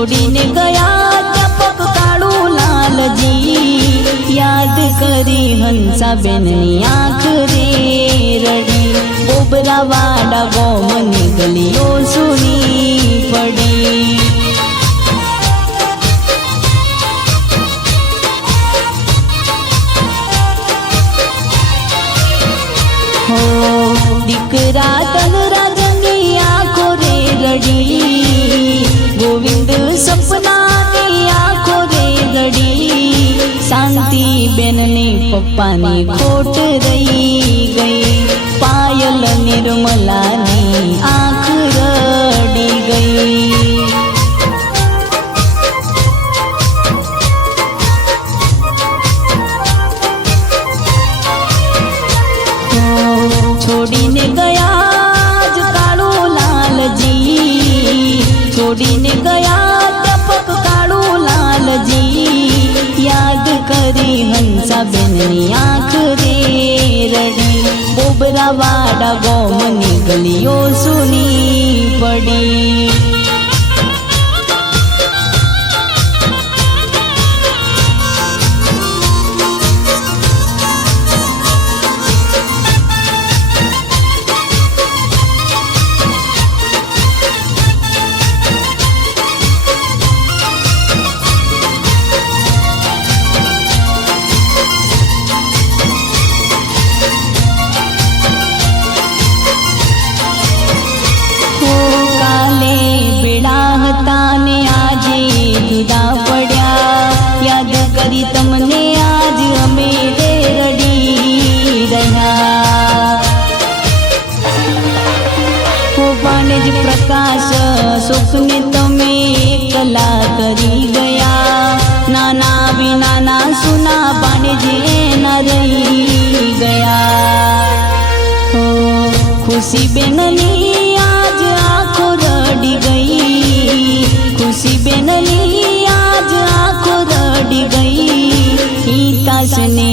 છોડીને ગયા, ચપક કાળું લાલજી. યાદ કરી હંસાબેનની આંખ રે રડી. ગોબરા વાડા ગોમની ગલીઓ સુની પડી. દીકરા તન રાજની આંખો રે રડી. ગોવિંદ સપનાની આંખો રે રડી શાંતિ બેનને પપ્પાની ખોટ રહી ગઈ પાયલ નિર્મલાની આંખ રડી ગઈ છોડીને ગયા છોડીને ગયા ટપક કાળું લાલજી. યાદ કરી હંસા બેનની આંખ રે રડી. બોબરા વાડા ગોમની ગલીઓ સુની પડી. બાનેજ પ્રકાશ સુખને તમે કલા કરી ગયા નાના વિનાના સુના બાનેજ એના રહી ગયા હો ખુશી બેનની આજ આંખો રડી ગઈ ખુશી બેનની આજ આંખો રડી ગઈ હિતાશને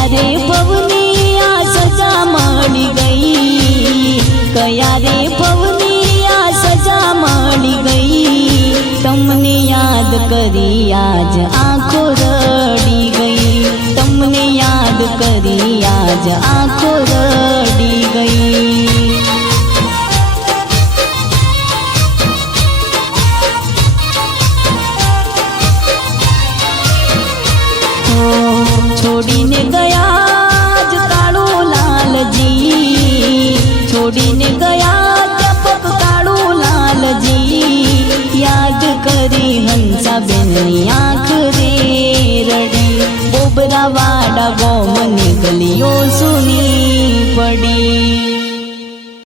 કયા રે ભવની આ સજા મળી ગઈ. કયા રે ભવની આ સજા મળી ગઈ. તમને યાદ કરી આજ આંખો રડી ગઈ. તમને યાદ કરી આજ આંખો રડી ગઈ. છોડીને ગયા જ કાળો લાલજી. છોડીને ગયા